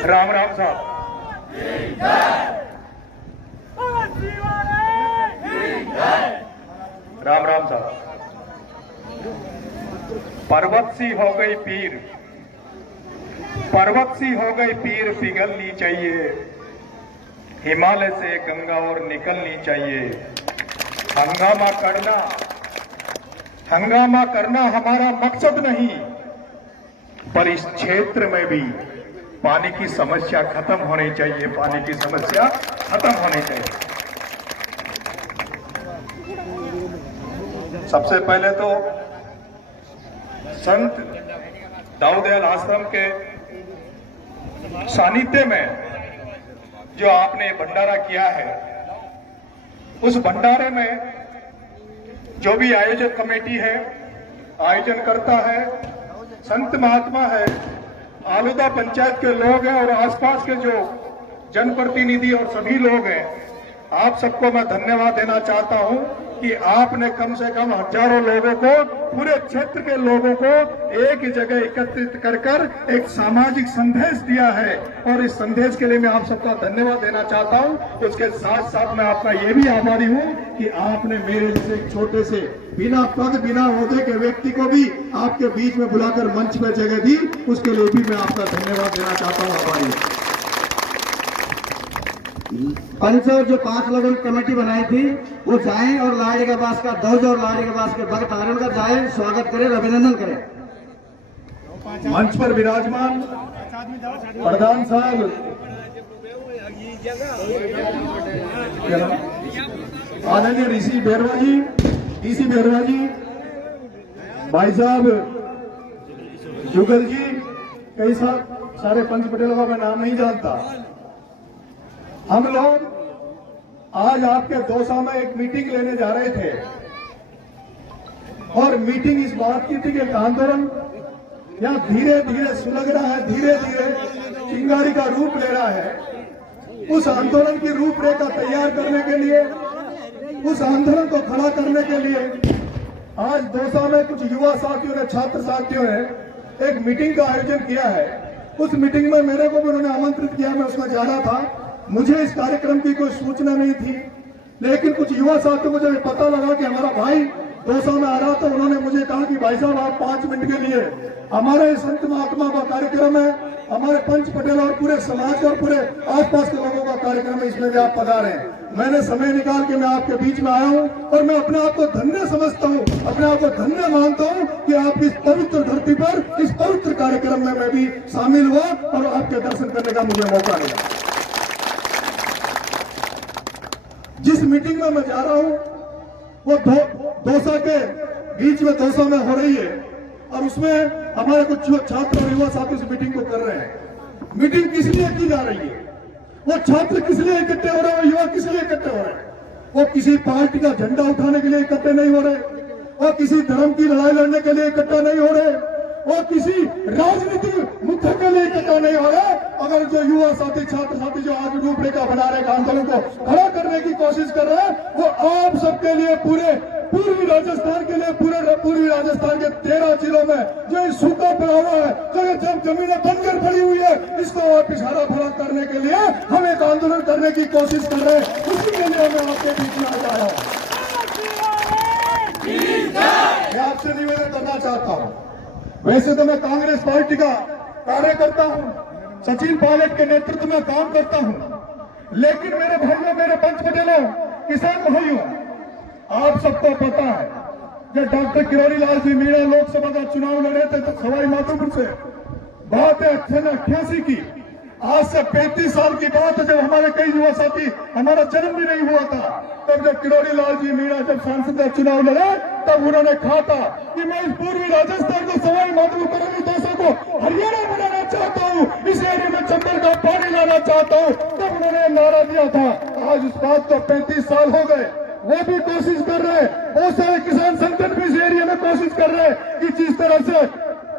राम राम साहब। राम राम साहब। पर्वत सी हो गई पीर, पर्वत सी हो गई पीर पिघलनी चाहिए, हिमालय से गंगा और निकलनी चाहिए। हंगामा करना हमारा मकसद नहीं, पर इस क्षेत्र में भी पानी की समस्या खत्म होनी चाहिए, पानी की समस्या खत्म होनी चाहिए। सबसे पहले तो संत दाऊदयाल आश्रम के सानिध्य में जो आपने भंडारा किया है, उस भंडारे में जो भी आयोजक कमेटी है, आयोजन करता है, संत महात्मा है, आलूदा पंचायत के लोग हैं और आसपास के जो जनप्रतिनिधि और सभी लोग हैं, आप सबको मैं धन्यवाद देना चाहता हूं कि आपने कम से कम हजारों लोगों को, पूरे क्षेत्र के लोगों को एक जगह एकत्रित कर एक सामाजिक संदेश दिया है और इस संदेश के लिए मैं आप सबका धन्यवाद देना चाहता हूं। उसके साथ साथ मैं आपका ये भी आभारी हूं कि आपने मेरे जैसे छोटे से बिना पद बिना ओहदे के व्यक्ति को भी आपके बीच में बुलाकर मंच पर जगह दी, उसके लिए भी मैं आपका धन्यवाद देना चाहता हूं। आभारी। पंच और जो 5 लोगों की कमेटी बनाई थी वो जाएं और लाड़ी के पास का दौज और लाड़ी के पास के भक्त आरण का जाएं, स्वागत करें, अभिनंदन करें। मंच पर विराजमान प्रधान साहब, आदरणीय ऋषि बेरवा जी, ईसी बेरवा जी, भाई साहब जुगल जी, कई सारे पंच पटेलों का मैं नाम नहीं जानता। हम लोग आज आपके दौसा में एक मीटिंग लेने जा रहे थे और मीटिंग इस बात की थी कि एक आंदोलन यहाँ धीरे धीरे सुलग रहा है, धीरे धीरे चिंगारी का रूप ले रहा है। उस आंदोलन की रूपरेखा तैयार करने के लिए, उस आंदोलन को खड़ा करने के लिए आज दौसा में कुछ युवा साथियों ने, छात्र साथियों ने एक मीटिंग का आयोजन किया है। उस मीटिंग में मेरे को भी उन्होंने आमंत्रित किया, मैं उसमें जा रहा था। मुझे इस कार्यक्रम की कोई सूचना नहीं थी, लेकिन कुछ युवा साथियों को जब पता लगा कि हमारा भाई दौसा में आ रहा, तो उन्होंने मुझे कहा कि भाई साहब आप 5 मिनट के लिए हमारे संत महात्मा का कार्यक्रम है, हमारे पंच पटेल और पूरे समाज और पूरे आसपास के लोगों का कार्यक्रम है, इसमें भी आप पधारे हैं। मैंने समय निकाल के मैं आपके बीच में आया हूं और मैं अपने आप को धन्य समझता हूं, अपने आप को धन्य मानता हूं कि आप इस पवित्र धरती पर, इस पवित्र कार्यक्रम में मैं भी शामिल हुआ और आपके दर्शन करने का मुझे मौका मिला। जिस मीटिंग में मैं जा रहा हूं वो दौसा के बीच में दौसा में हो रही है और उसमें हमारे कुछ छात्र और युवा साथी उस मीटिंग को कर रहे हैं। मीटिंग किस लिए की जा रही है, वो छात्र किस लिए इकट्ठे हो रहे हैं, युवा किस लिए इकट्ठे हो रहे हैं? वो किसी पार्टी का झंडा उठाने के लिए इकट्ठे नहीं हो रहे, वो किसी धर्म की लड़ाई लड़ने के लिए इकट्ठा नहीं हो रहे, वो किसी राजनीतिक मुद्दे के लिए इकट्ठा नहीं हो रहा। अगर जो युवा साथी, छात्र साथी जो आज रूपरेखा बना रहे, आंदोलन को खड़ा करने की कोशिश कर रहे हैं, वो आप सबके लिए, पूरे पूर्वी राजस्थान के लिए, पूरे पूर्वी राजस्थान के 13 जिलों में जो ये सूखा पड़ा हुआ है, जो ये जब जमीनें बंजर पड़ी हुई है, इसको आप इशारा भरा करने के लिए हम एक आंदोलन करने की कोशिश कर रहे हैं। उसी के लिए मैं आपके बीच में आ रहा हूँ। मैं आपसे निवेदन करना चाहता हूँ, वैसे तो मैं कांग्रेस पार्टी का कार्यकर्ता हूं, सचिन पायलट के नेतृत्व में काम करता हूं, लेकिन मेरे भाइयों, मेरे पंच पटेलों, किसान भाइयों, आप सबको पता है जब डॉक्टर किरोड़ी लाल जी मीणा लोकसभा का चुनाव लड़े थे तो सवाई माधोपुर से बात है 88 की। आज से 35 साल की बात है, जब हमारे कई युवा साथी, हमारा जन्म भी नहीं हुआ था, तब जब किरोड़ी लाल जी मीणा जब सांसद का चुनाव लड़े, तब उन्होंने कहा था कि मैं इस पूर्वी राजस्थान को, सवाई माधोपुर दौसा को हरियाणा बनाना चाहता हूँ, इस एरिया में चंबल का पानी लाना चाहता हूँ। तब उन्होंने नारा दिया था। आज उस बात को 35 साल हो गए, वो भी कोशिश कर रहे हैं, बहुत सारे किसान संगठन भी इस एरिया में कोशिश कर रहे हैं कि जिस तरह से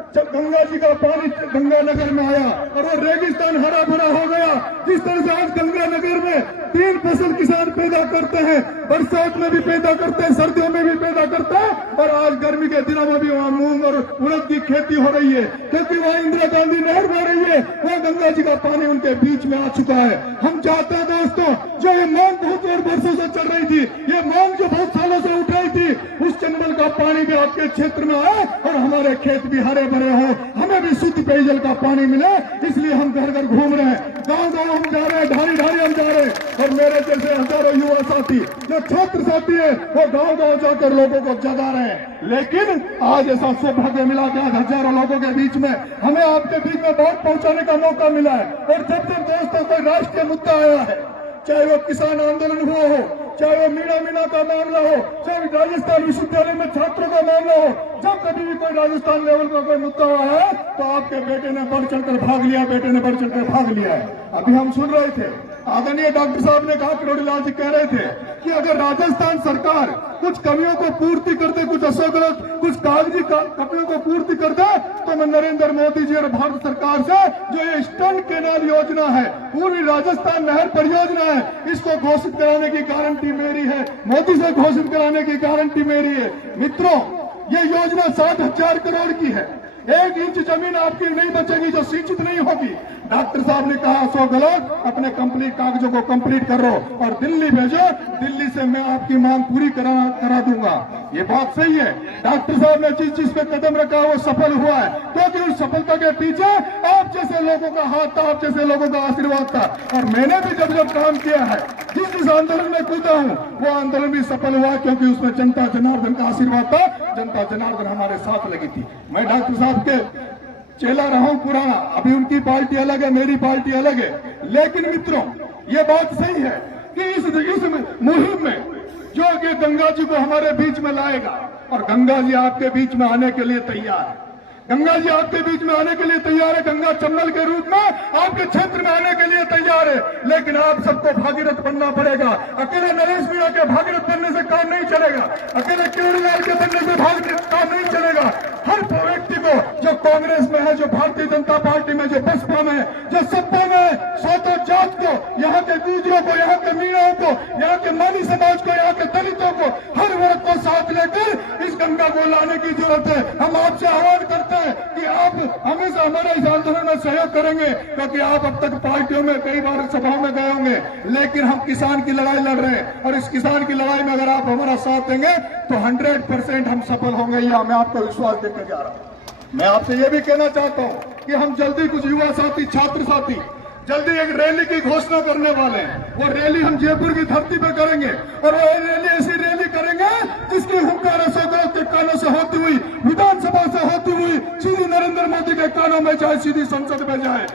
जब गंगा जी का पानी गंगानगर में आया और वो रेगिस्तान हरा भरा हो गया, जिस तरह से आज गंगानगर में 3 फसल किसान पैदा करते हैं, बरसात में भी पैदा करते हैं, सर्दियों में भी पैदा करते हैं, और आज गर्मी के दिनों में भी वहाँ मूंग और उड़द की खेती हो रही है, क्योंकि वहाँ इंदिरा गांधी नहर बह रही है, वहाँ गंगा जी का पानी उनके बीच में आ चुका है। हम चाहते हैं दोस्तों, जो ये मांग बहुत और वर्षों से चल रही थी, ये मांग जो बहुत सालों से उठ रही थी, उस चंबल का पानी भी आपके क्षेत्र में आए और हमारे खेत भी हरे भरे हो, हमें भी शुद्ध पेयजल का पानी मिले। इसलिए हम घर घर घूम रहे हैं, गांव गांव हम जा रहे हैं, ढारी ढारी हम जा रहे हैं, और मेरे जैसे हजारों युवा साथी, जो छात्र साथी है, वो गांव गांव जाकर लोगों को जगा रहे हैं। लेकिन आज ऐसा सौभाग्य मिला कि आज हजारों लोगों के बीच में हमें आपके बीच में बात पहुंचाने का मौका मिला है। और जब जब दोस्तों कोई राष्ट्रीय मुद्दा आया है, चाहे वो किसान आंदोलन हुआ हो, चाहे वो मीणा का मामला हो, चाहे राजस्थान विश्वविद्यालय में छात्रों का मामला हो, जब कभी भी कोई राजस्थान लेवल का कोई मुद्दा आया है तो आपके बेटे ने बढ़ चढ़कर भाग लिया, बेटे ने बढ़ चढ़कर भाग लिया है। अभी हम सुन रहे थे, आदरणीय डॉक्टर साहब ने कहा, किरोड़ीलाल जी कह रहे थे कि अगर राजस्थान सरकार कुछ कमियों को पूर्ति कर दे, कुछ असोगलत, कुछ कागजी कमियों को पूर्ति कर दे, तो मैं नरेंद्र मोदी जी और भारत सरकार से जो ये ईस्टर्न कैनाल योजना है, पूरी राजस्थान नहर परियोजना है, इसको घोषित कराने की गारंटी मेरी है, मोदी से घोषित कराने की गारंटी मेरी है। मित्रों, ये योजना 7,000 करोड़ की है। 1 इंच जमीन आपकी नहीं बचेगी जो सिंचित नहीं होगी। डॉक्टर साहब ने कहा, सो गलत, अपने कंप्लीट कागजों को कंप्लीट करो और दिल्ली भेजो, दिल्ली से मैं आपकी मांग पूरी करा दूंगा। ये बात सही है। डॉक्टर साहब ने जिस चीज पे कदम रखा वो सफल हुआ है, क्योंकि उस सफलता के पीछे आप जैसे लोगों का हाथ था, आप जैसे लोगों का आशीर्वाद था। और मैंने भी जब जब काम किया है, जिस आंदोलन में कूदा हूँ, वो आंदोलन भी सफल हुआ, क्योंकि उसमें जनता जनार्दन का आशीर्वाद था, जनता जनार्दन हमारे साथ लगी थी। मैं डॉक्टर साहब के चेला रहा हूं पुराना, अभी उनकी पार्टी अलग है, मेरी पार्टी अलग है, लेकिन मित्रों ये बात सही है कि इस मुहिम में जो कि गंगा जी को हमारे बीच में लाएगा, और गंगा जी आपके बीच में आने के लिए तैयार है, गंगा जी आपके बीच में आने के लिए तैयार है, गंगा चंबल के रूप में आपके क्षेत्र में आने के लिए तैयार है। लेकिन आप सबको भागीरथ बनना पड़ेगा। अकेले नरेश मीणा के भागीरथ बनने से काम नहीं चलेगा, अकेले किरोड़ीलाल के बनने से भागीरथ काम नहीं चलेगा। हर व्यक्ति को, जो कांग्रेस में है, जो भारतीय जनता पार्टी में, जो बसपा में, जो सपा में, सोतो जात को, यहाँ के गुजरों को, यहाँ के मीणाओं को, यहाँ के मानी समाज को, यहाँ के दलितों को, हर वर्ग को साथ लेकर इस गंगा को लाने की जरूरत है। हम आपसे आह्वान करते हैं कि आप हमेशा हमारे इस आंदोलन में सहयोग करेंगे, क्योंकि आप अब तक पार्टियों में कई बार सभाओं में गए होंगे, लेकिन हम किसान की लड़ाई लड़ रहे हैं, और इस किसान की लड़ाई में अगर आप हमारा साथ देंगे तो 100% हम सफल होंगे। यह मैं आपको विश्वास देकर जा रहा हूं। मैं आपसे यह भी कहना चाहता हूं कि हम जल्दी कुछ युवा साथी, छात्र साथी जल्दी एक रैली की घोषणा करने वाले हैं। वो रैली हम जयपुर की धरती पर करेंगे, और वो रैली ऐसी रैली करेंगे जिसकी हुंकार अशोक के कानों से होती हुई, विधानसभा से होती हुई सीधी नरेंद्र मोदी के कानों में जाए, सीधी संसद में जाए।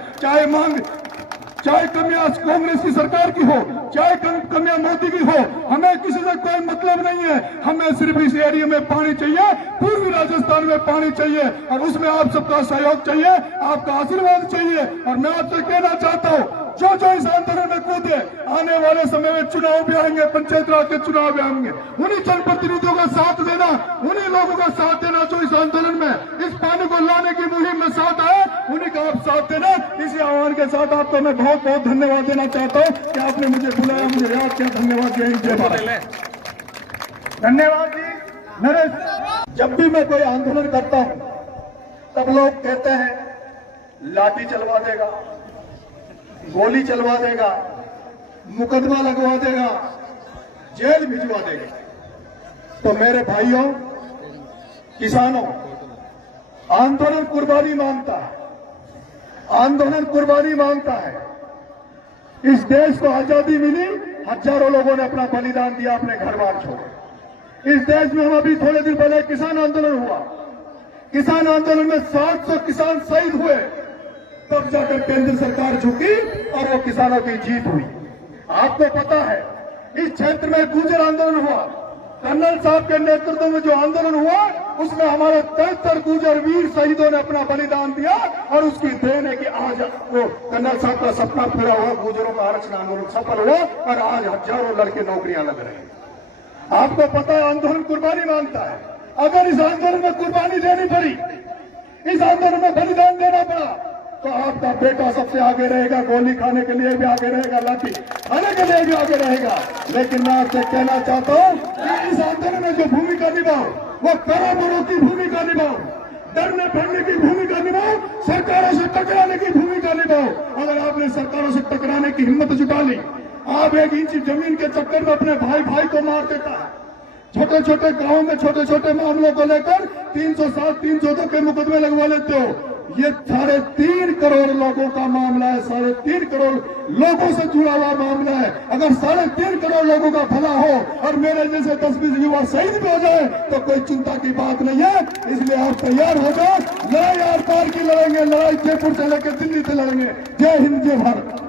चाहे कमियां कांग्रेस की सरकार की हो, चाहे कमियां मोदी की हो, हमें किसी से कोई मतलब नहीं है। हमें सिर्फ इस एरिया में पानी चाहिए, पूर्वी राजस्थान में पानी चाहिए, और उसमें आप सबका सहयोग चाहिए, आपका आशीर्वाद चाहिए। और मैं आपसे कहना चाहता हूँ, जो इस आंदोलन में कूदे, आने वाले समय में चुनाव भी आएंगे, पंचायत राज के चुनाव भी आएंगे, उन्हीं जनप्रतिनिधियों का साथ देना, उन्हीं लोगों का साथ देना जो इस आंदोलन में, इस पानी को लाने की मुहिम में साथ आए, उन्हीं का आप साथ देना। इसी आह्वान के साथ आपको मैं बहुत बहुत धन्यवाद देना चाहता हूँ कि आपने मुझे बुलाया, मुझे याद किया। धन्यवाद। जय भारत। धन्यवाद जी नरेश। जब भी मैं कोई आंदोलन करता हूँ, तब लोग कहते हैं लाठी चलवा देगा, गोली चलवा देगा, मुकदमा लगवा देगा, जेल भिजवा देगा। तो मेरे भाइयों, किसानों, आंदोलन कुर्बानी मांगता है, आंदोलन कुर्बानी मांगता है। इस देश को आजादी मिली, हजारों लोगों ने अपना बलिदान दिया, अपने घर बार छोड़े। इस देश में हम अभी थोड़े दिन पहले किसान आंदोलन हुआ, किसान आंदोलन में 700 किसान शहीद हुए, तब जाकर केंद्र सरकार झुकी और वो किसानों की जीत हुई। आपको पता है, इस क्षेत्र में गुर्जर आंदोलन हुआ, कर्नल साहब के नेतृत्व में जो आंदोलन हुआ, उसमें हमारे 73 गुर्जर वीर शहीदों ने अपना बलिदान दिया, और उसकी देन है कि आज वो कर्नल साहब का सपना पूरा हुआ, गुर्जरों का आरक्षण आंदोलन सफल हुआ, और आज हजारों लड़के नौकरियां लग रहे हैं। आपको पता है, आंदोलन कुर्बानी मांगता है। अगर इस आंदोलन में कुर्बानी लेनी पड़ी, इस आंदोलन में बलिदान देना पड़ा, तो आपका बेटा सबसे आगे रहेगा, गोली खाने के लिए भी आगे रहेगा, लाठी खाने के लिए भी आगे रहेगा। लेकिन मैं आपसे कहना चाहता हूं कि इस आंदोलन में जो भूमिका निभाओ वो करोड़ों की भूमिका निभाओ, डरने फड़ने की भूमिका निभाओ, सरकारों से टकराने की भूमिका निभाओ। अगर आपने सरकारों से टकराने की हिम्मत जुटा ली, आप 1 इंच जमीन के चक्कर में अपने भाई भाई को मार देता है। छोटे छोटे गांवों में छोटे छोटे मामलों को लेकर 307, 302 के मुकदमे लगवा लेते हो। ये 3.5 करोड़ लोगों का मामला है, 3.5 करोड़ लोगों से जुड़ा हुआ मामला है। अगर 3.5 करोड़ लोगों का भला हो और मेरे जैसे 10-20 युवा शहीद भी हो जाए तो कोई चिंता की बात नहीं है। इसलिए आप तैयार हो जाओ, लड़ाई आर पार की लड़ेंगे, लड़ाई जयपुर से लेकर दिल्ली से लड़ेंगे। जय हिंद, जय भारत।